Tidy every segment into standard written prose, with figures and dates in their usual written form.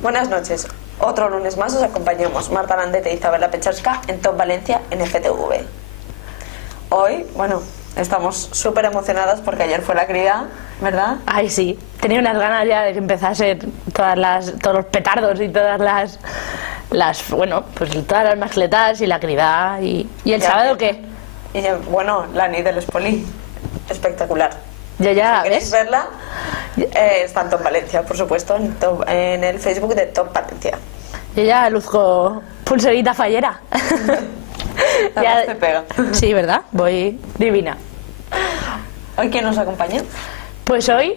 Buenas noches. Otro lunes más os acompañamos Marta Landete y Isabela Pecharska en Top Valencia en FTV. Hoy, bueno, estamos súper emocionadas porque ayer fue la cría, ¿verdad? Ay, sí. Tenía unas ganas ya de que empezasen todos los petardos y todas bueno, pues todas las mascletas y la cría. ¿Y el sábado qué? Y bueno, la nit del Espoli. Espectacular. Ya, Si queréis verla, está en Top Valencia, por supuesto, en el Facebook de Top Valencia. Yo ya luzco pulserita fallera. Ya te pega. Sí, ¿verdad? Voy divina. ¿Hoy quién nos acompaña? Pues hoy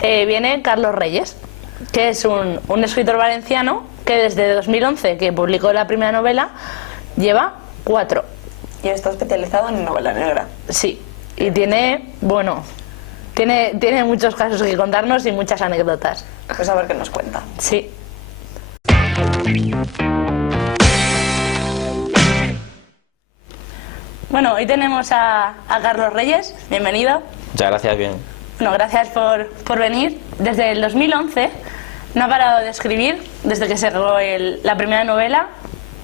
viene Carlos Reyes, que es un escritor valenciano que desde 2011, que publicó la primera novela, lleva 4. Y está especializado en novela negra. Sí, y tiene, bueno, tiene muchos casos que contarnos y muchas anécdotas. Pues a ver qué nos cuenta. Sí. Bueno, hoy tenemos a Carlos Reyes. Bienvenido. Muchas gracias, bien. Bueno, gracias por venir. Desde el 2011 no ha parado de escribir, desde que se sacó la primera novela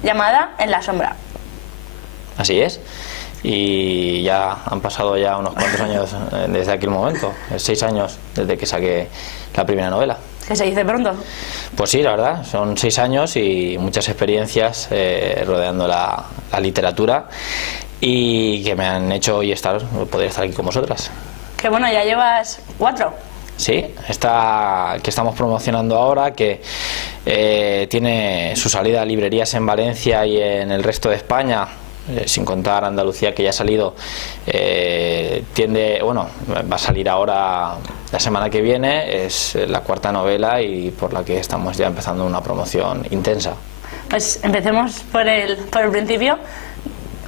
llamada En la sombra. Así es. Y ya han pasado ya unos cuantos años desde aquel momento, 6 años desde que saqué la primera novela. ¿Qué se dice pronto? Pues sí, la verdad, son 6 años y muchas experiencias rodeando la literatura y que me han hecho hoy poder estar aquí con vosotras. Que bueno, ya llevas 4. Sí, esta que estamos promocionando ahora, que tiene su salida a librerías en Valencia y en el resto de España, sin contar Andalucía, que ya ha salido, va a salir ahora la semana que viene. Es la 4ª novela y por la que estamos ya empezando una promoción intensa. Pues empecemos por el principio.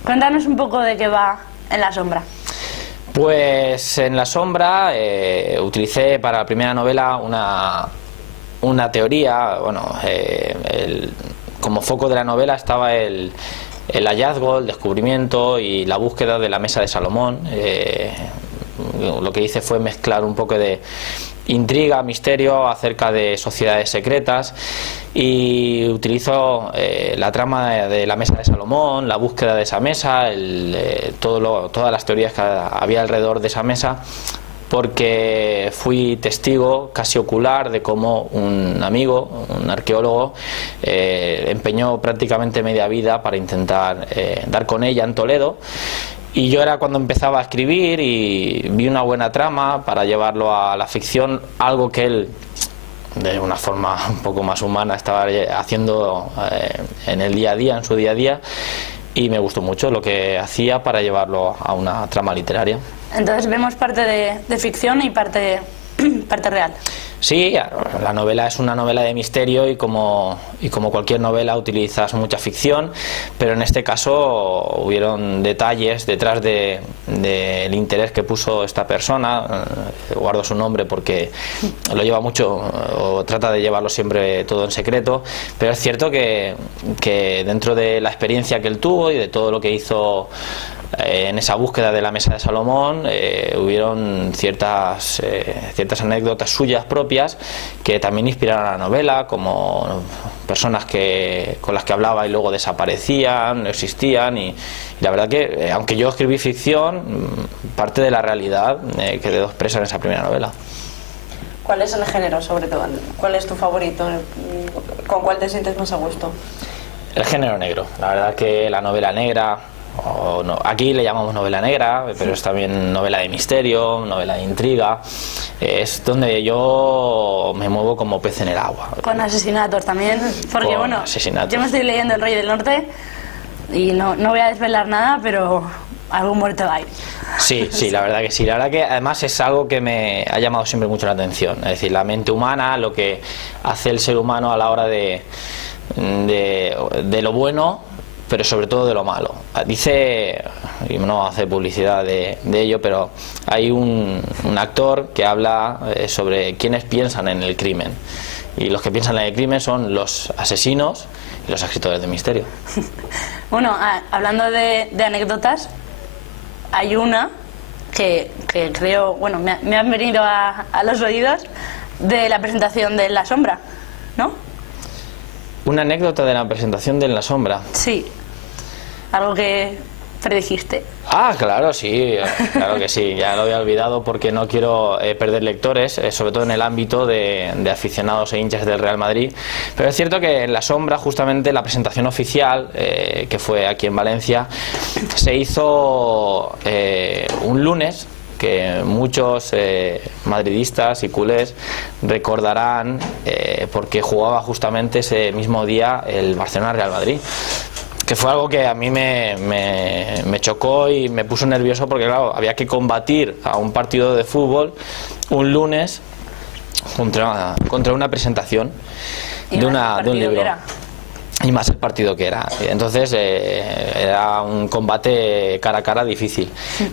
Cuéntanos un poco de qué va En la sombra. Pues En la sombra utilicé para la primera novela una teoría. Como foco de la novela estaba el hallazgo, el descubrimiento y la búsqueda de la mesa de Salomón. Lo que hice fue mezclar un poco de intriga, misterio acerca de sociedades secretas, y utilizo la trama de la mesa de Salomón, la búsqueda de esa mesa, todas las teorías que había alrededor de esa mesa, porque fui testigo casi ocular de cómo un amigo, un arqueólogo, empeñó prácticamente media vida para intentar dar con ella en Toledo. Y yo era cuando empezaba a escribir y vi una buena trama para llevarlo a la ficción, algo que él, de una forma un poco más humana, estaba haciendo en el día a día, en su día a día, y me gustó mucho lo que hacía para llevarlo a una trama literaria. Entonces vemos parte de ficción y parte real. Sí, la novela es una novela de misterio y como cualquier novela utilizas mucha ficción, pero en este caso hubieron detalles detrás del interés que puso esta persona. Guardo su nombre porque lo lleva mucho o trata de llevarlo siempre todo en secreto, pero es cierto que dentro de la experiencia que él tuvo y de todo lo que hizo en esa búsqueda de la mesa de Salomón, hubieron ciertas anécdotas suyas propias que también inspiraron a la novela, como personas con las que hablaba y luego desaparecían, no existían, y la verdad que aunque yo escribí ficción, parte de la realidad quedó expresa en esa primera novela. ¿Cuál es el género, sobre todo? ¿Cuál es tu favorito? ¿Con cuál te sientes más a gusto? El género negro. La verdad que la novela negra, aquí le llamamos novela negra, pero es también novela de misterio, novela de intriga. Es donde yo me muevo como pez en el agua. Con asesinatos también, porque Con asesinatos. yo me estoy leyendo El Rey del Norte y no voy a desvelar nada, pero algún muerto hay. Sí, sí, la verdad que sí. La verdad que además es algo que me ha llamado siempre mucho la atención. Es decir, la mente humana, lo que hace el ser humano a la hora de lo bueno, pero sobre todo de lo malo. Dice, y no hace publicidad de ello, pero hay un actor que habla sobre quienes piensan en el crimen. Y los que piensan en el crimen son los asesinos y los escritores de misterio. Bueno, hablando de anécdotas, hay una que creo, bueno, me han venido a los oídos de la presentación de La Sombra, ¿no? Una anécdota de la presentación de En la Sombra. Sí, algo que predijiste. Ah, claro, sí, claro que sí, ya lo había olvidado porque no quiero perder lectores, sobre todo en el ámbito de aficionados e hinchas del Real Madrid, pero es cierto que en La Sombra, justamente la presentación oficial, que fue aquí en Valencia, se hizo un lunes, que muchos madridistas y culés recordarán porque jugaba justamente ese mismo día el Barcelona-Real Madrid, que fue algo que a mí me chocó y me puso nervioso porque, claro, había que combatir a un partido de fútbol un lunes contra una presentación de un libro. Y más el partido que era. Entonces era un combate cara a cara difícil.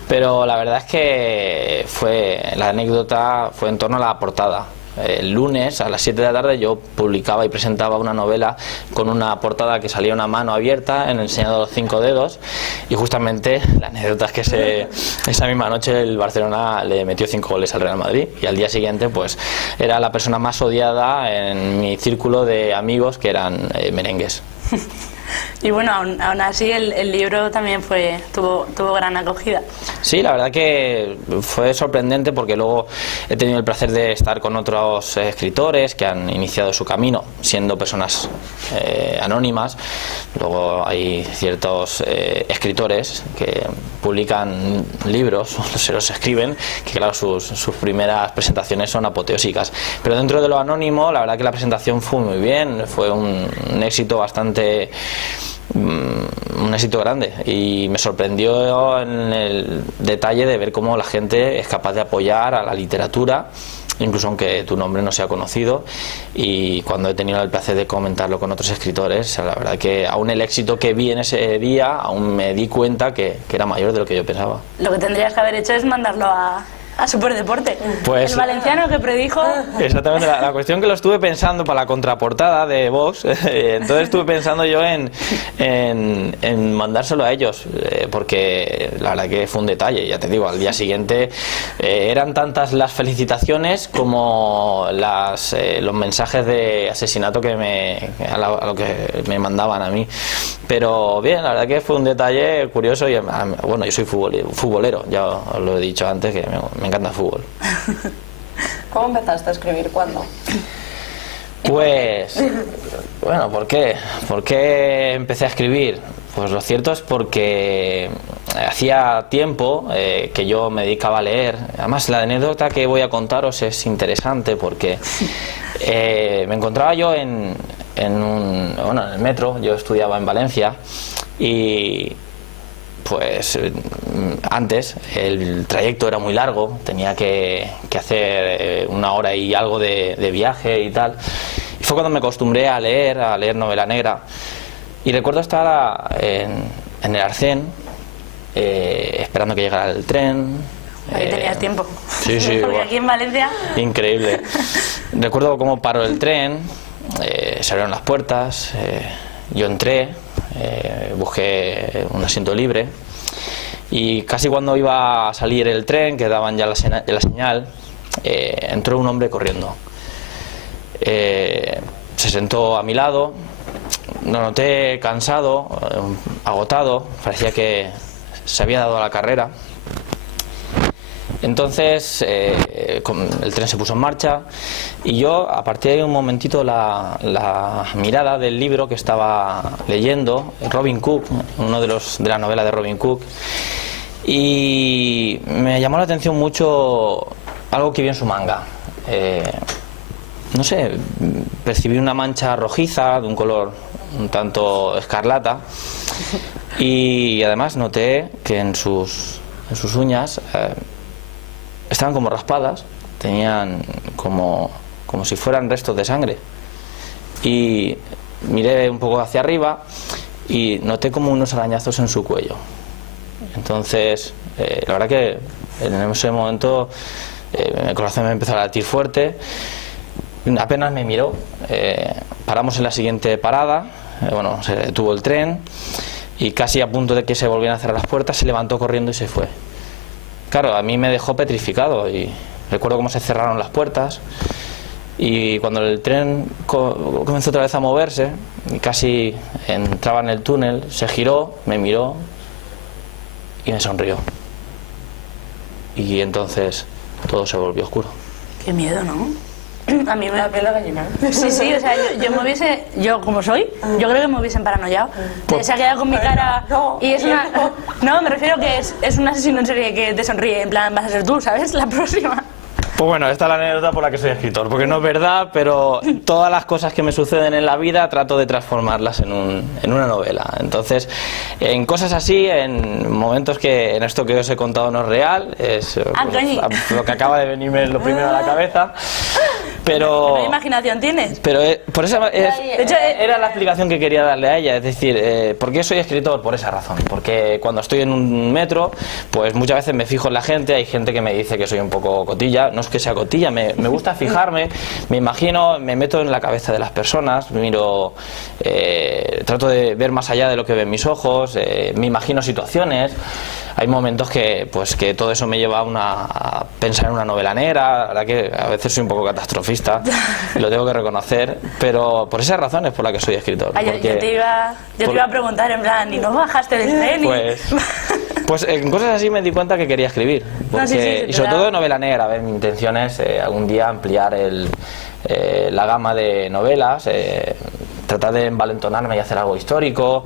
Pero la verdad es que la anécdota fue en torno a la portada. El lunes a las 7 de la tarde yo publicaba y presentaba una novela con una portada que salía una mano abierta en enseñando los 5 dedos, y justamente la anécdota es que esa misma noche el Barcelona le metió 5 goles al Real Madrid, y al día siguiente pues era la persona más odiada en mi círculo de amigos, que eran merengues. Y bueno, aún así el libro también tuvo gran acogida. Sí, la verdad que fue sorprendente porque luego he tenido el placer de estar con otros escritores que han iniciado su camino siendo personas anónimas. Luego hay ciertos escritores que publican libros, se los escriben, que claro, sus primeras presentaciones son apoteósicas. Pero dentro de lo anónimo, la verdad que la presentación fue muy bien, fue un éxito bastante... un éxito grande, y me sorprendió en el detalle de ver cómo la gente es capaz de apoyar a la literatura, incluso aunque tu nombre no sea conocido. Y cuando he tenido el placer de comentarlo con otros escritores, la verdad que aún el éxito que vi en ese día, aún me di cuenta que era mayor de lo que yo pensaba. Lo que tendrías que haber hecho es mandarlo a Superdeporte. Pues, el valenciano que predijo. Exactamente, la cuestión que lo estuve pensando para la contraportada de Vox, entonces estuve pensando yo en mandárselo a ellos, porque la verdad que fue un detalle, ya te digo, al día siguiente eran tantas las felicitaciones como los mensajes de asesinato a lo que me mandaban a mí. Pero bien, la verdad que fue un detalle curioso, y bueno, yo soy futbolero, ya os lo he dicho antes, que me encanta el fútbol. ¿Cómo empezaste a escribir? ¿Cuándo? Pues, bueno, ¿por qué? ¿Por qué empecé a escribir? Pues lo cierto es porque hacía tiempo que yo me dedicaba a leer. Además, la anécdota que voy a contaros es interesante porque me encontraba yo en el metro. Yo estudiaba en Valencia y pues antes el trayecto era muy largo, tenía que hacer 1 hora y algo de viaje y tal, y fue cuando me acostumbré a leer novela negra. Y recuerdo estar en el Arcén esperando que llegara el tren. Ahí tenías tiempo. Sí, sí. Porque aquí en Valencia... Increíble. Recuerdo cómo paró el tren, se abrieron las puertas, yo entré, busqué un asiento libre, y casi cuando iba a salir el tren, que daban ya la señal, entró un hombre corriendo. Se sentó a mi lado, lo noté cansado, agotado, parecía que se había dado a la carrera. Entonces el tren se puso en marcha, y yo aparté un momentito la mirada del libro que estaba leyendo, Robin Cook, uno de la novela de Robin Cook, y me llamó la atención mucho algo que vi en su manga. No sé, percibí una mancha rojiza de un color un tanto escarlata, y además noté que en sus uñas estaban como raspadas, tenían como si fueran restos de sangre. Y miré un poco hacia arriba y noté como unos arañazos en su cuello. Entonces, la verdad que en ese momento el corazón me empezó a latir fuerte. Apenas me miró. Paramos en la siguiente parada. Bueno, se detuvo el tren y casi a punto de que se volvieran a cerrar las puertas se levantó corriendo y se fue. Claro, a mí me dejó petrificado y recuerdo cómo se cerraron las puertas. Y cuando el tren comenzó otra vez a moverse y casi entraba en el túnel, se giró, me miró y me sonrió. Y entonces todo se volvió oscuro. Qué miedo, ¿no? A mí me La piel de gallina. Sí, o sea, yo como soy, yo creo que me hubiesen paranoiado. Se ha quedado con mi cara y es una... No, me refiero que es un asesino en serie que te sonríe, en plan, vas a ser tú, ¿sabes? La próxima. Pues bueno, esta es la anécdota por la que soy escritor, porque no es verdad, pero todas las cosas que me suceden en la vida trato de transformarlas en una novela. Entonces, en cosas así, en momentos que en esto que os he contado no es real, es lo que acaba de venirme lo primero a la cabeza, pero... ¿Qué imaginación tienes? Pero por eso era la explicación que quería darle a ella, es decir, ¿por qué soy escritor? Por esa razón, porque cuando estoy en un metro, pues muchas veces me fijo en la gente, hay gente que me dice que soy un poco cotilla, no es que sea cotilla, me gusta fijarme, me imagino, me meto en la cabeza de las personas, miro, trato de ver más allá de lo que ven mis ojos, me imagino situaciones. Hay momentos que todo eso me lleva a pensar en una novela negra. La verdad que a veces soy un poco catastrofista, lo tengo que reconocer, pero por esas razones por las que soy escritor. Yo te iba a preguntar en plan, ¿y no bajaste del tren? Pues en cosas así me di cuenta que quería escribir, porque, y sobre todo de novela negra. A ver, mi intención es algún día ampliar la gama de novelas, tratar de envalentonarme y hacer algo histórico,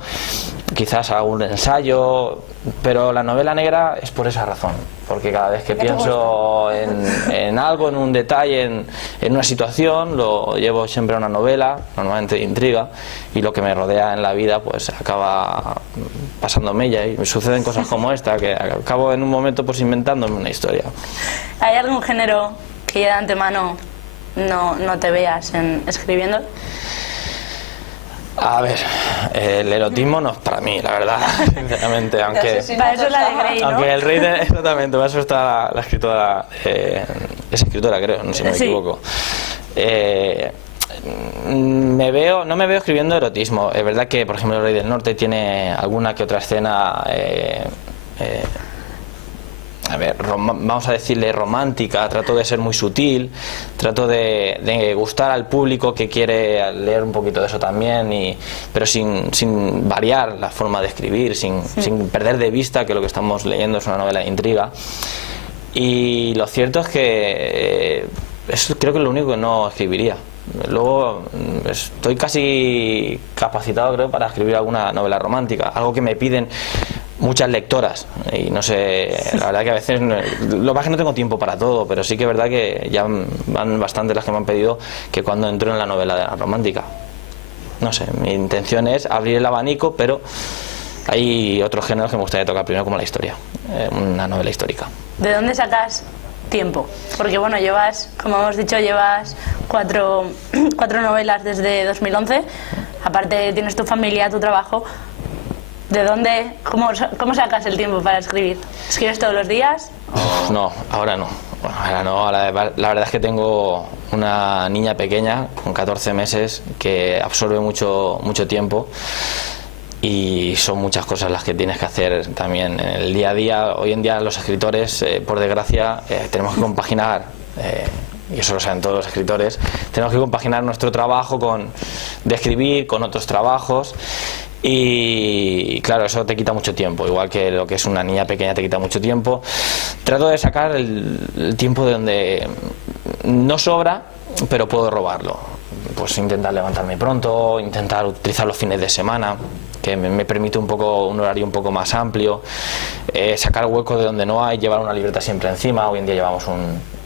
quizás algún ensayo, pero la novela negra es por esa razón, porque cada vez que pienso en algo, en un detalle, en una situación, lo llevo siempre a una novela, normalmente de intriga, y lo que me rodea en la vida pues acaba pasándome ella, y me suceden cosas como esta, que acabo en un momento pues inventándome una historia. ¿Hay algún género que ya de antemano no te veas escribiendo? A ver, el erotismo no es para mí, la verdad, sinceramente, aunque... Para eso es la de Grey, ¿no? Aunque el rey exactamente, para eso está la escritora, es escritora creo, no sé si me equivoco. No me veo escribiendo erotismo. Es verdad que, por ejemplo, el Rey del Norte tiene alguna que otra escena... vamos a decirle romántica, trato de ser muy sutil, trato de gustar al público que quiere leer un poquito de eso también, pero sin variar la forma de escribir, sin perder de vista que lo que estamos leyendo es una novela de intriga. Y lo cierto es que creo que es lo único que no escribiría. Luego estoy casi capacitado, creo, para escribir alguna novela romántica, algo que me piden muchas lectoras, y no sé, la verdad que a veces lo que pasa es que no tengo tiempo para todo, pero sí que es verdad que ya van bastantes las que me han pedido que cuando entro en la novela romántica. No sé, mi intención es abrir el abanico, pero hay otros géneros que me gustaría tocar primero, como la historia, una novela histórica. ¿De dónde sacas tiempo? Porque bueno, como hemos dicho, llevas cuatro novelas desde 2011, aparte tienes tu familia, tu trabajo. ¿De dónde? ¿Cómo sacas el tiempo para escribir? ¿Escribes todos los días? No, ahora no. Bueno, ahora no. La verdad es que tengo una niña pequeña con 14 meses que absorbe mucho tiempo, y son muchas cosas las que tienes que hacer también en el día a día. Hoy en día los escritores, por desgracia, tenemos que compaginar, y eso lo saben todos los escritores, tenemos que compaginar nuestro trabajo de escribir con otros trabajos. Y claro, eso te quita mucho tiempo, igual que lo que es una niña pequeña te quita mucho tiempo. Trato de sacar el tiempo de donde no sobra, pero puedo robarlo. Pues intentar levantarme pronto, intentar utilizar los fines de semana, que me permite un horario un poco más amplio, sacar huecos de donde no hay, llevar una libreta siempre encima. Hoy en día llevamos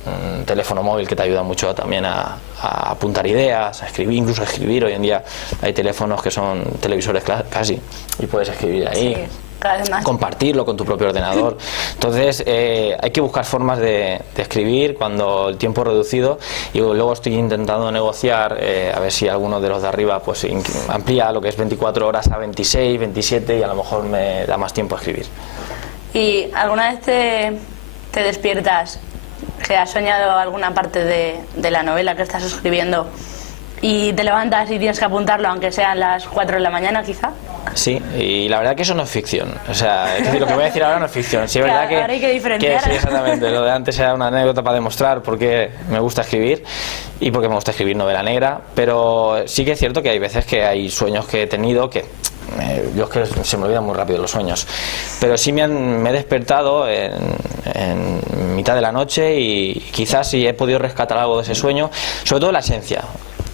un teléfono móvil que te ayuda mucho también a apuntar ideas, a escribir, incluso a escribir. Hoy en día hay teléfonos que son televisores casi y puedes escribir ahí. Sí, cada vez más. Compartirlo con tu propio ordenador. Entonces hay que buscar formas de escribir cuando el tiempo es reducido, y luego estoy intentando negociar a ver si alguno de los de arriba pues amplía lo que es 24 horas a 26, 27, y a lo mejor me da más tiempo a escribir. ¿Y alguna vez te despiertas que has soñado alguna parte de la novela que estás escribiendo y te levantas y tienes que apuntarlo aunque sean las 4 de la mañana quizá? Sí, y la verdad que eso no es ficción. O sea, es decir, lo que voy a decir ahora no es ficción. Sí, es verdad que, ahora hay que diferenciar. sí, exactamente. Lo de antes era una anécdota para demostrar por qué me gusta escribir y por qué me gusta escribir novela negra, pero sí que es cierto que hay veces que hay sueños que he tenido que yo es que se me olvidan muy rápido los sueños, pero sí me he despertado en mitad de la noche y quizás sí he podido rescatar algo de ese sueño, sobre todo la esencia,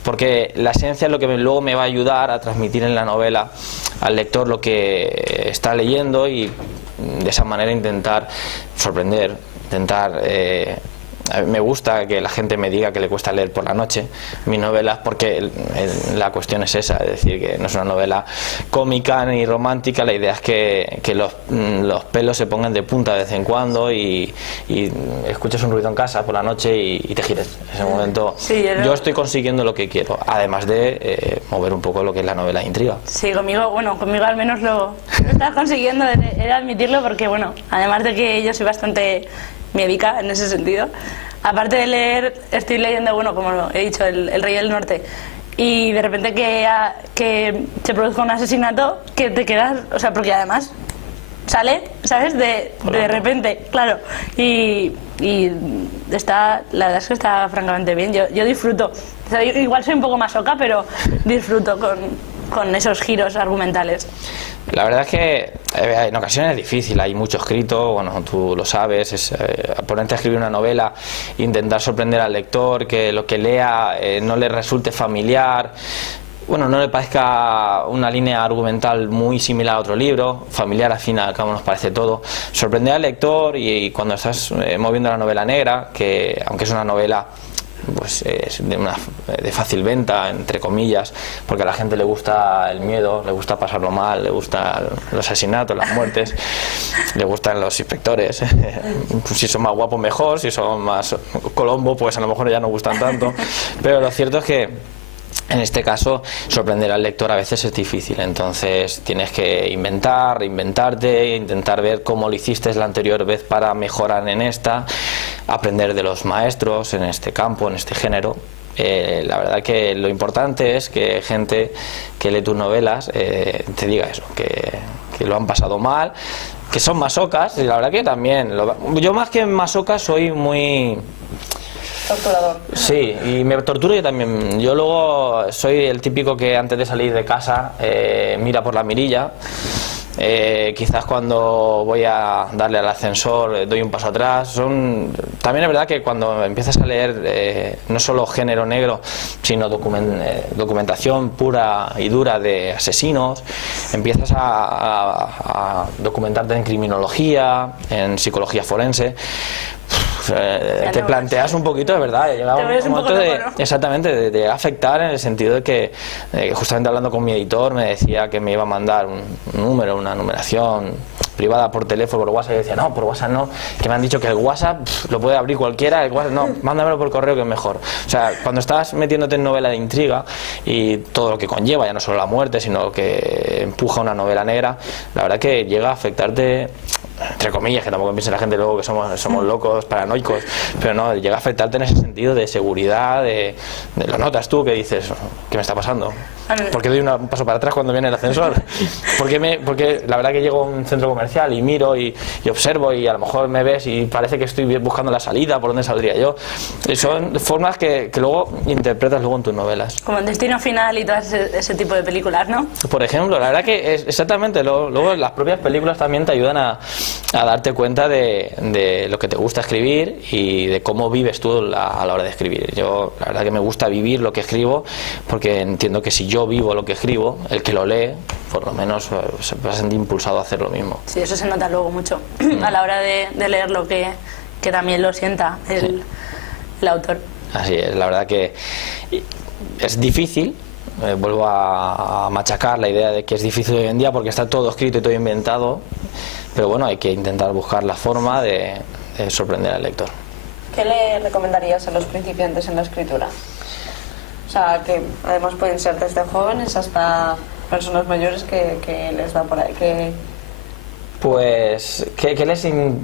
porque la esencia es lo que luego me va a ayudar a transmitir en la novela al lector lo que está leyendo, y de esa manera intentar sorprender, intentar me gusta que la gente me diga que le cuesta leer por la noche mis novelas, porque la cuestión es esa, es decir, que no es una novela cómica ni romántica. La idea es que los pelos se pongan de punta de vez en cuando y escuches un ruido en casa por la noche y te gires. En ese momento sí, yo estoy consiguiendo lo que quiero, además de mover un poco lo que es la novela de intriga. Sí, conmigo al menos lo estás consiguiendo, he de admitirlo, porque bueno, además de que yo soy bastante médica en ese sentido, aparte de leer, estoy leyendo, bueno, como he dicho, el Rey del Norte, y de repente que se produzca un asesinato, que te quedas, o sea, porque además sale, ¿sabes? De repente, claro, y está, la verdad es que está francamente bien. Yo disfruto, o sea, igual soy un poco masoca, pero disfruto con esos giros argumentales. La verdad es que en ocasiones es difícil, hay mucho escrito, bueno, tú lo sabes, es ponerte a escribir una novela, intentar sorprender al lector, que lo que lea no le resulte familiar, bueno, no le parezca una línea argumental muy similar a otro libro, familiar al fin y al cabo nos parece todo. Sorprender al lector, y cuando estás moviendo la novela negra, que aunque es una novela pues es de fácil venta, entre comillas, porque a la gente le gusta el miedo, le gusta pasarlo mal, le gustan los asesinatos, las muertes, le gustan los inspectores. Si son más guapos mejor, si son más Colombo pues a lo mejor ya no gustan tanto, pero lo cierto es que en este caso sorprender al lector a veces es difícil, entonces tienes que reinventarte, intentar ver cómo lo hiciste la anterior vez para mejorar en esta, aprender de los maestros en este campo, en este género. La verdad que lo importante es que gente que lee tus novelas te diga eso, que lo han pasado mal, que son masocas, y la verdad que también, yo más que masoca soy muy... torturador. Sí, y me torturo yo también. Yo luego soy el típico que antes de salir de casa mira por la mirilla. Quizás cuando voy a darle al ascensor doy un paso atrás. También es verdad que cuando empiezas a leer no solo género negro, sino documentación pura y dura de asesinos, empiezas a documentarte en criminología, en psicología forense. Te planteas un poquito, de verdad, llega un momento exactamente de afectar, en el sentido de que justamente hablando con mi editor me decía que me iba a mandar un número, una numeración privada por teléfono, por WhatsApp, y decía, no, por WhatsApp no, que me han dicho que el WhatsApp lo puede abrir cualquiera, el WhatsApp no, mándamelo por correo que es mejor. O sea, cuando estás metiéndote en novela de intriga y todo lo que conlleva, ya no solo la muerte, sino lo que empuja una novela negra, la verdad que llega a afectarte, entre comillas, que tampoco piense la gente luego que somos locos, paranoicos, pero no, llega a afectarte en ese sentido de seguridad, lo notas tú, que dices, ¿qué me está pasando? ¿Por qué doy un paso para atrás cuando viene el ascensor? Porque la verdad que llego a un centro comercial y miro y observo, y a lo mejor me ves y parece que estoy buscando la salida, por dónde saldría yo. Y son formas que luego interpretas luego en tus novelas. Como el Destino Final y todo ese tipo de películas, ¿no? Por ejemplo, la verdad que es exactamente, luego las propias películas también te ayudan a darte cuenta de lo que te gusta escribir y de cómo vives tú a la hora de escribir. Yo la verdad que me gusta vivir lo que escribo, porque entiendo que si yo vivo lo que escribo, el que lo lee por lo menos se va a sentir impulsado a hacer lo mismo. Sí, eso se nota luego mucho a la hora de leer lo que también lo sienta el autor. Así es, la verdad que es difícil. Vuelvo a machacar la idea de que es difícil hoy en día porque está todo escrito y todo inventado, pero bueno, hay que intentar buscar la forma de sorprender al lector. ¿Qué le recomendarías a los principiantes en la escritura? O sea, que además pueden ser desde jóvenes hasta personas mayores que les da por ahí. Pues,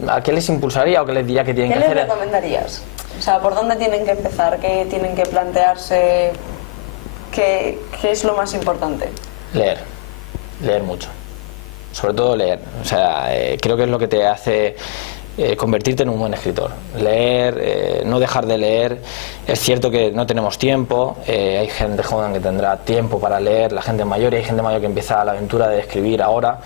¿a qué les impulsaría o qué les diría que tienen que hacer? ¿Qué les recomendarías? O sea, ¿por dónde tienen que empezar? ¿Qué tienen que plantearse? ¿Qué es lo más importante? Leer mucho, sobre todo leer. O sea, creo que es lo que te hace convertirte en un buen escritor. Leer, no dejar de leer. Es cierto que no tenemos tiempo, hay gente joven que tendrá tiempo para leer, la gente mayor, y hay gente mayor que empieza la aventura de escribir ahora.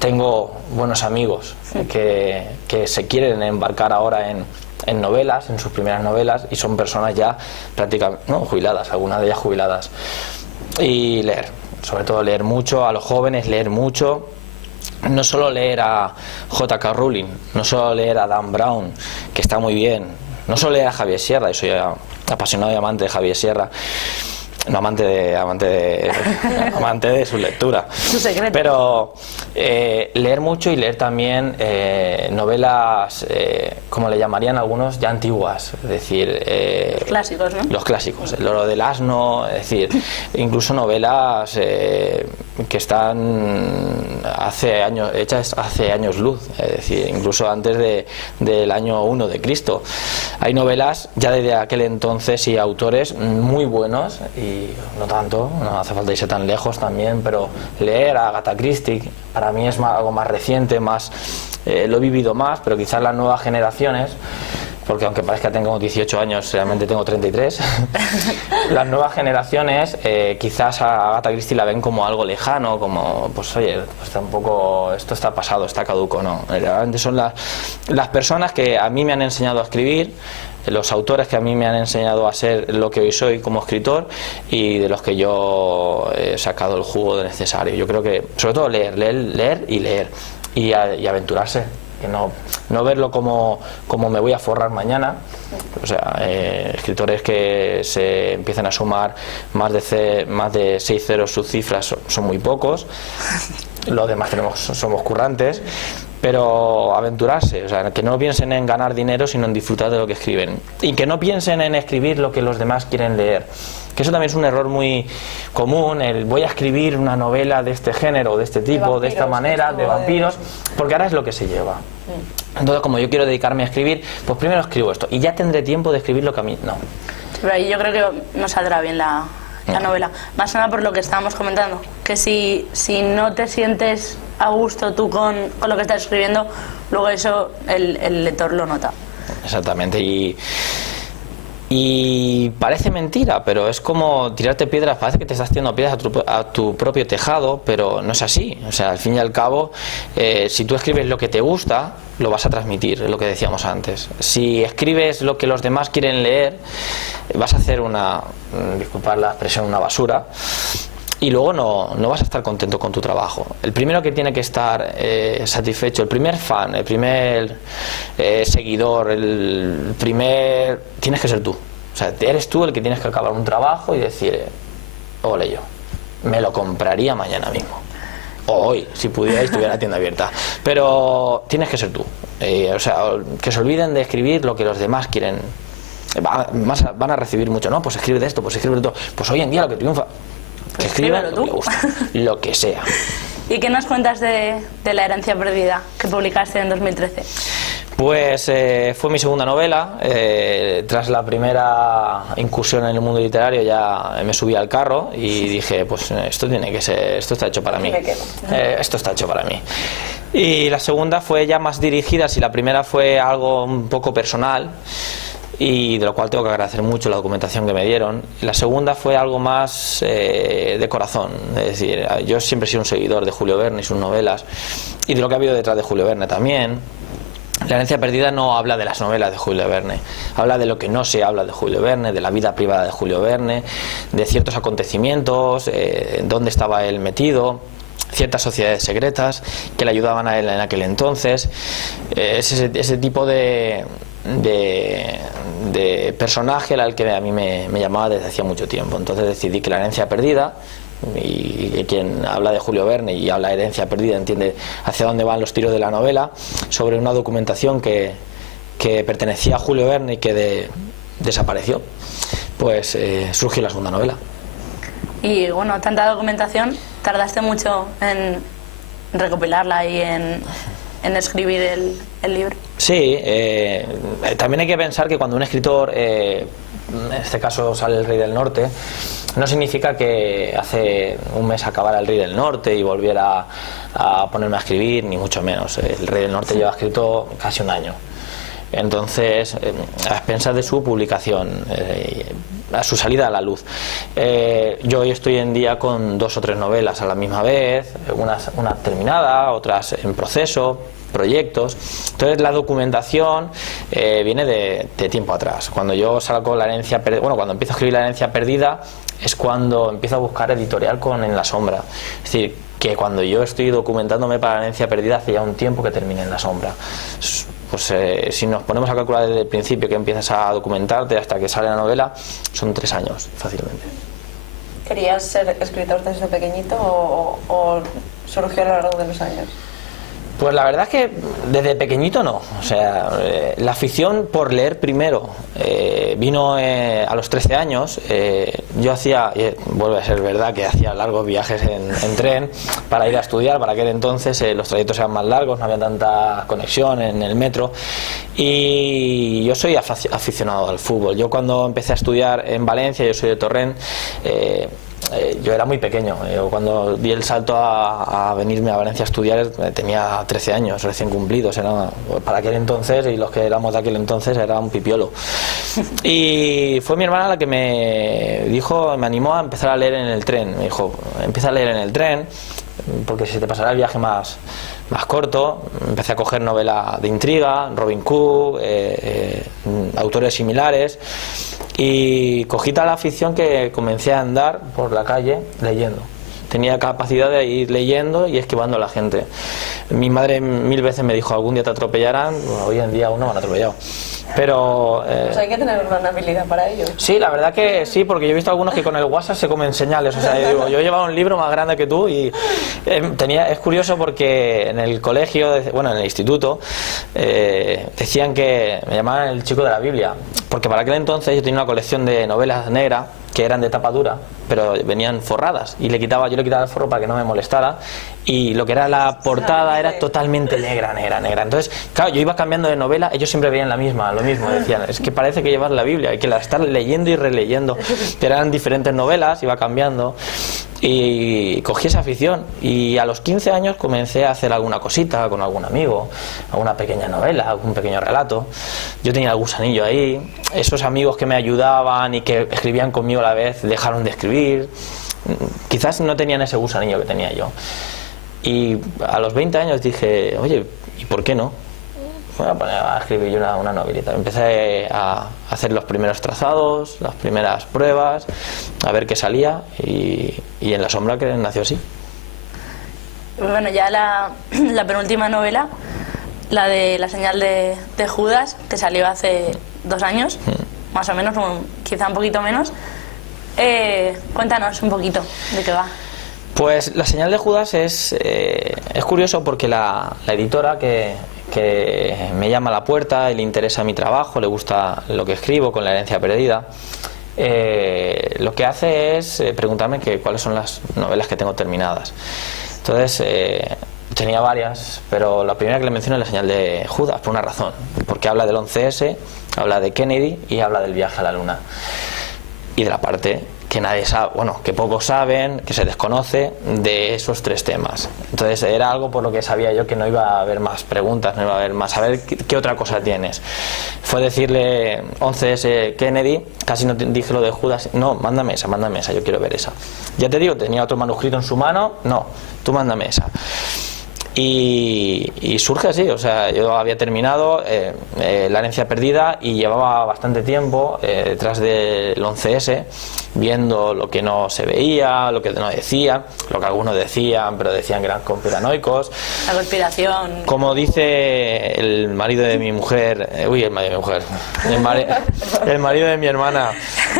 Tengo buenos amigos que se quieren embarcar ahora en novelas, en sus primeras novelas, y son personas ya prácticamente jubiladas, algunas de ellas jubiladas. Y leer, sobre todo leer mucho, a los jóvenes leer mucho. No solo leer a J.K. Rowling, no solo leer a Dan Brown, que está muy bien, no solo leer a Javier Sierra, y soy apasionado y amante de Javier Sierra, no amante de su lectura, pero leer mucho y leer también novelas, como le llamarían algunos, ya antiguas, es decir, clásicos, ¿no? Los clásicos, El oro del asno, es decir, incluso novelas que están hechas hace años luz, es decir, incluso antes del año 1 de Cristo. Hay novelas ya desde aquel entonces y autores muy buenos, y no tanto, no hace falta irse tan lejos también, pero leer a Agatha Christie para mí es algo más reciente, lo he vivido más, pero quizás las nuevas generaciones, porque aunque parezca que tengo 18 años, realmente tengo 33, las nuevas generaciones quizás a Agatha Christie la ven como algo lejano, como, pues oye, pues tampoco, esto está pasado, está caduco, no. Realmente son las personas que a mí me han enseñado a escribir, los autores que a mí me han enseñado a ser lo que hoy soy como escritor, y de los que yo he sacado el jugo necesario. Yo creo que, sobre todo, leer y aventurarse, que no verlo como me voy a forrar mañana. O sea, escritores que se empiezan a sumar más de 6 ceros sus cifras son muy pocos. Los demás somos currantes, pero aventurarse, o sea, que no piensen en ganar dinero, sino en disfrutar de lo que escriben, y que no piensen en escribir lo que los demás quieren leer, que eso también es un error muy común, voy a escribir una novela de este género, de este tipo, de esta manera, de vampiros, porque ahora es lo que se lleva. Entonces, como yo quiero dedicarme a escribir, pues primero escribo esto y ya tendré tiempo de escribir lo que a mí no. Pero ahí yo creo que no saldrá bien la novela, más nada por lo que estábamos comentando, que si no te sientes a gusto tú con lo que estás escribiendo, luego eso el lector lo nota. Exactamente, y parece mentira, pero es como tirarte piedras, parece que te estás tirando piedras a tu propio tejado, pero no es así. O sea, al fin y al cabo, si tú escribes lo que te gusta, lo vas a transmitir, es lo que decíamos antes. Si escribes lo que los demás quieren leer, vas a hacer disculpad la expresión, una basura, y luego no vas a estar contento con tu trabajo. El primero que tiene que estar satisfecho, el primer fan, el primer seguidor, tienes que ser tú. O sea, eres tú el que tienes que acabar un trabajo y decir, ole, yo me lo compraría mañana mismo, o hoy, si pudiera y estuviera la tienda abierta, pero tienes que ser tú. O sea, que se olviden de escribir lo que los demás quieren. Van a recibir mucho, ¿no? Pues escribe de esto, pues escribe de todo. Pues hoy en día lo que triunfa, que escriban lo que le gusta, lo que sea. ¿Y qué nos cuentas de La herencia perdida, que publicaste en 2013? Pues fue mi segunda novela. Tras la primera incursión en el mundo literario ya me subí al carro y dije, pues esto tiene que ser, esto está hecho para mí. Esto está hecho para mí. Y la segunda fue ya más dirigida, si la primera fue algo un poco personal, y de lo cual tengo que agradecer mucho la documentación que me dieron. La segunda fue algo más de corazón, es decir, yo siempre he sido un seguidor de Julio Verne y sus novelas, y de lo que ha habido detrás de Julio Verne también. La herencia perdida no habla de las novelas de Julio Verne, habla de lo que no se habla de Julio Verne, de la vida privada de Julio Verne, de ciertos acontecimientos, dónde estaba él metido, ciertas sociedades secretas que le ayudaban a él en aquel entonces. Ese tipo de de personaje al que a mí me llamaba desde hacía mucho tiempo. Entonces decidí que La herencia perdida, y quien habla de Julio Verne y habla de herencia perdida entiende hacia dónde van los tiros de la novela, sobre una documentación que pertenecía a Julio Verne y que desapareció, pues surgió la segunda novela. Y bueno, tanta documentación, tardaste mucho en recopilarla y en escribir el libro. Sí, también hay que pensar que cuando un escritor, en este caso sale El Rey del Norte, no significa que hace un mes acabara El Rey del Norte y volviera a ponerme a escribir, ni mucho menos. El Rey del Norte lleva escrito casi un año. Entonces, a expensas de su publicación, a su salida a la luz. Yo hoy estoy en día con 2 o 3 novelas a la misma vez, una terminada, otras en proceso, proyectos. Entonces la documentación viene de tiempo atrás. Cuando yo saco La herencia perdida, bueno, cuando empiezo a escribir La herencia perdida es cuando empiezo a buscar editorial con En la sombra. Es decir, que cuando yo estoy documentándome para La herencia perdida hace ya un tiempo que terminé En la sombra. Pues si nos ponemos a calcular desde el principio que empiezas a documentarte hasta que sale la novela, son 3 años fácilmente. ¿Querías ser escritor desde pequeñito o surgió a lo largo de los años? Pues la verdad es que desde pequeñito no, o sea, la afición por leer primero vino a los 13 años. Yo hacía, vuelve a ser verdad que hacía largos viajes en tren para ir a estudiar. Para aquel entonces los trayectos eran más largos, no había tanta conexión en el metro, y yo soy aficionado al fútbol. Yo cuando empecé a estudiar en Valencia, yo soy de Torrent, yo era muy pequeño. Yo cuando di el salto a venirme a Valencia a estudiar tenía 13 años recién cumplidos. Era, para aquel entonces, y los que éramos de aquel entonces, era un pipiolo. Y fue mi hermana la que me animó a empezar a leer en el tren. Me dijo, empieza a leer en el tren porque si te pasará el viaje más corto. Empecé a coger novela de intriga, Robin Cook, autores similares, y cogí tal afición que comencé a andar por la calle leyendo. Tenía capacidad de ir leyendo y esquivando a la gente. Mi madre 1000 veces me dijo, algún día te atropellarán. Bueno, hoy en día aún no me han atropellado, pero pues hay que tener una habilidad para ello. Sí, la verdad que sí, porque yo he visto algunos que con el WhatsApp se comen señales. O sea, yo llevaba un libro más grande que tú y es curioso porque en el colegio, bueno, en el instituto, decían que me llamaban el chico de la Biblia, porque para aquel entonces yo tenía una colección de novelas negras que eran de tapa dura, pero venían forradas, y yo le quitaba el forro para que no me molestara, y lo que era la portada era totalmente negra. Entonces, claro, yo iba cambiando de novela, ellos siempre veían lo mismo, decían, es que parece que llevas la Biblia, hay que la estar leyendo y releyendo. Pero eran diferentes novelas, iba cambiando, y cogí esa afición, y a los 15 años comencé a hacer alguna cosita con algún amigo, alguna pequeña novela, algún pequeño relato. Yo tenía el gusanillo ahí, esos amigos que me ayudaban y que escribían conmigo a la vez dejaron de escribir, quizás no tenían ese gusanillo que tenía yo, y a los 20 años dije, oye, ¿y por qué no? Voy a poner a escribir una novelita. Empecé a hacer los primeros trazados, las primeras pruebas, a ver qué salía, y En la sombra que nació así. Bueno, ya la penúltima novela, la de La señal de Judas, que salió hace 2 años, más o menos, quizá un poquito menos. Cuéntanos un poquito de qué va. Pues La señal de Judas es curioso porque la editora que me llama a la puerta y le interesa mi trabajo, le gusta lo que escribo con La herencia perdida, lo que hace es preguntarme cuáles son las novelas que tengo terminadas. Entonces tenía varias, pero la primera que le menciono es La señal de Judas, por una razón, porque habla del 11S, habla de Kennedy y habla del viaje a la luna, y de la parte que nadie sabe, bueno, que pocos saben, que se desconoce de esos 3 temas. Entonces era algo por lo que sabía yo que no iba a haber más preguntas, no iba a haber más, a ver qué otra cosa tienes. Fue decirle 11S Kennedy, casi no dije lo de Judas, no, mándame esa, yo quiero ver esa. Ya te digo, tenía otro manuscrito en su mano, no, tú mándame esa. Y surge así, o sea, yo había terminado La herencia perdida y llevaba bastante tiempo detrás del 11S, viendo lo que no se veía, lo que no decían, lo que algunos decían, pero decían que eran conspiranoicos. La conspiración. Como dice el marido de mi mujer, el marido de mi mujer, el marido de mi hermana,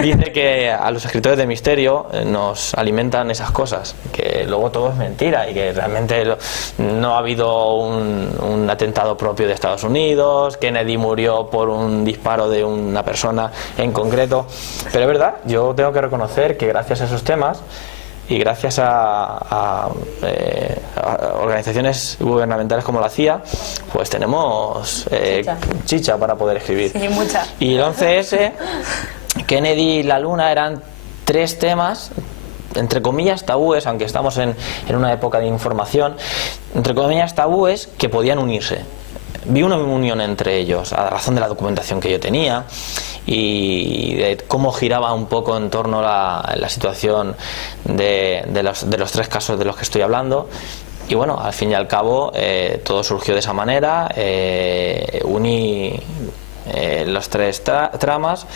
dice que a los escritores de misterio nos alimentan esas cosas, que luego todo es mentira y que realmente no ha habido un atentado propio de Estados Unidos, Kennedy murió por un disparo de una persona en concreto. Pero es verdad, yo tengo que reconocer que gracias a esos temas y gracias a organizaciones gubernamentales como la CIA, pues tenemos chicha para poder escribir. Sí, mucha. Y el 11S, Kennedy y la Luna eran 3 temas, entre comillas tabúes, aunque estamos en una época de información, entre comillas tabúes que podían unirse. Vi una unión entre ellos a razón de la documentación que yo tenía y de cómo giraba un poco en torno a la situación de los 3 casos de los que estoy hablando. Y bueno, al fin y al cabo todo surgió de esa manera, uní los 3 tramas,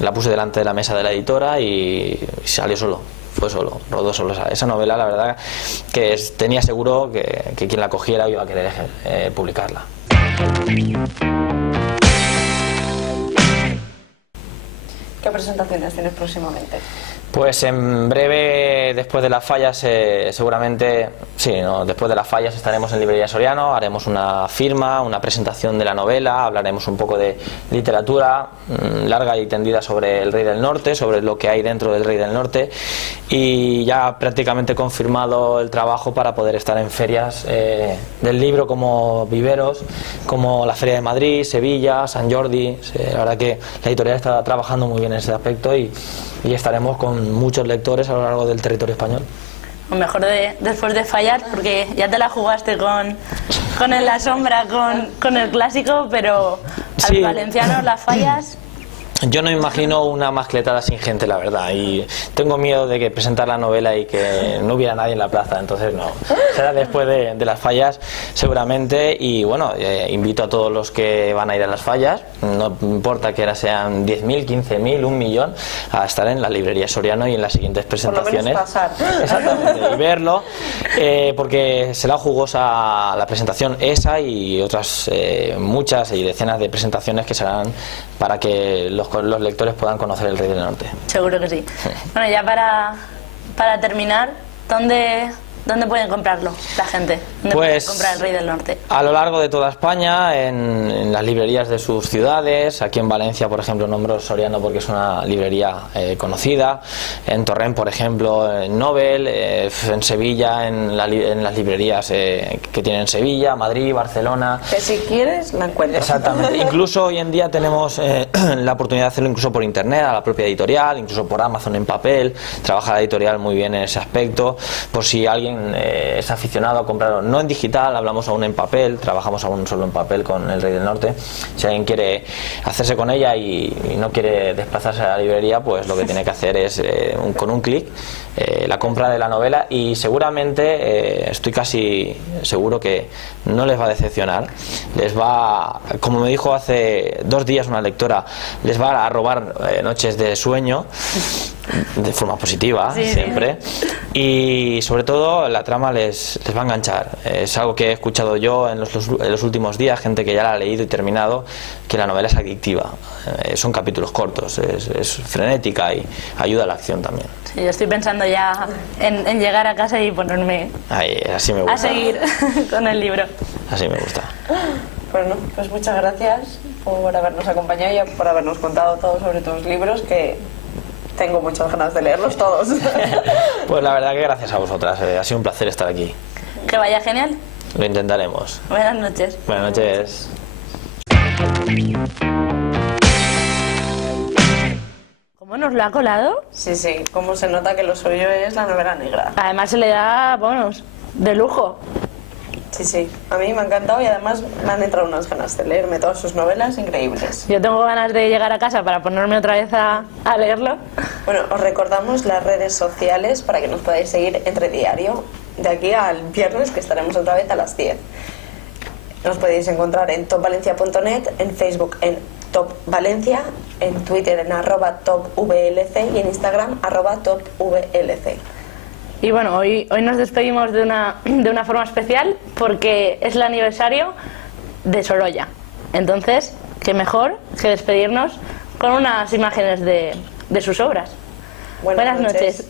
la puse delante de la mesa de la editora y salió solo. Fue solo, rodó solo esa novela. La verdad que tenía seguro que quien la cogiera iba a querer publicarla. ¿Qué presentaciones tienes próximamente? Pues en breve, después de las fallas, seguramente, después de las fallas estaremos en Librería Soriano, haremos una firma, una presentación de la novela, hablaremos un poco de literatura larga y tendida sobre el Rey del Norte, sobre lo que hay dentro del Rey del Norte, y ya prácticamente confirmado el trabajo para poder estar en ferias del libro como Viveros, como la Feria de Madrid, Sevilla, San Jordi. La verdad que la editorial está trabajando muy bien en ese aspecto y estaremos con muchos lectores a lo largo del territorio español. O mejor después de fallar, porque ya te la jugaste con En la sombra, con el clásico, pero sí. Al valenciano las fallas. Yo no imagino una mascletada sin gente, la verdad, y tengo miedo de que presentar la novela y que no hubiera nadie en la plaza, entonces no, será después de las fallas seguramente. Y bueno, invito a todos los que van a ir a las fallas, no importa que ahora sean 10.000, 15.000, 1 millón, a estar en la librería Soriano y en las siguientes presentaciones. Por lo menos pasar. Exactamente, y verlo, porque será jugosa la presentación esa y otras muchas y decenas de presentaciones que serán para que los lectores puedan conocer el Rey del Norte. Seguro que sí. Bueno, ya para terminar, ¿dónde pueden comprarlo la gente? ¿Dónde pueden comprar el Rey del Norte? A lo largo de toda España, en las librerías de sus ciudades. Aquí en Valencia, por ejemplo, nombro Soriano porque es una librería conocida. En Torrent, por ejemplo, en Nobel. En Sevilla, en las librerías que tienen en Sevilla, Madrid, Barcelona. Que si quieres, la encuentras. Exactamente. Incluso hoy en día tenemos la oportunidad de hacerlo incluso por internet, a la propia editorial, incluso por Amazon en papel. Trabaja la editorial muy bien en ese aspecto. Por si alguien es aficionado a comprarlo, no en digital, hablamos aún en papel, trabajamos aún solo en papel con el Rey del Norte. Si alguien quiere hacerse con ella y no quiere desplazarse a la librería, pues lo que tiene que hacer es con un clic la compra de la novela, y seguramente estoy casi seguro que no les va a decepcionar. Les va, como me dijo hace 2 días una lectora, les va a robar noches de sueño de forma positiva, sí, siempre, y sobre todo la trama les va a enganchar. Es algo que he escuchado yo en los últimos días, gente que ya la ha leído y terminado, que la novela es adictiva. Son capítulos cortos, es frenética y ayuda a la acción también. Sí, yo estoy pensando ya en llegar a casa y ponerme así me gusta. A seguir con el libro. Así me gusta. Bueno, pues muchas gracias por habernos acompañado y por habernos contado todo sobre tus libros, que tengo muchas ganas de leerlos todos. Pues la verdad que gracias a vosotras, ha sido un placer estar aquí. Que vaya genial. Lo intentaremos. Buenas noches. Buenas noches. ¿Cómo nos lo ha colado? Sí, como se nota que lo suyo es la novela negra. Además se le da bonos de lujo. Sí, a mí me ha encantado y además me han entrado unas ganas de leerme todas sus novelas increíbles. Yo tengo ganas de llegar a casa para ponerme otra vez a leerlo. Bueno, os recordamos las redes sociales para que nos podáis seguir entre diario, de aquí al viernes, que estaremos otra vez a las 10. Nos podéis encontrar en topvalencia.net, en Facebook en @topvalencia, en Twitter en @topvlc y en Instagram @topvlc. Y bueno, hoy nos despedimos de una forma especial porque es el aniversario de Sorolla. Entonces, qué mejor que despedirnos con unas imágenes de sus obras. Buenas noches.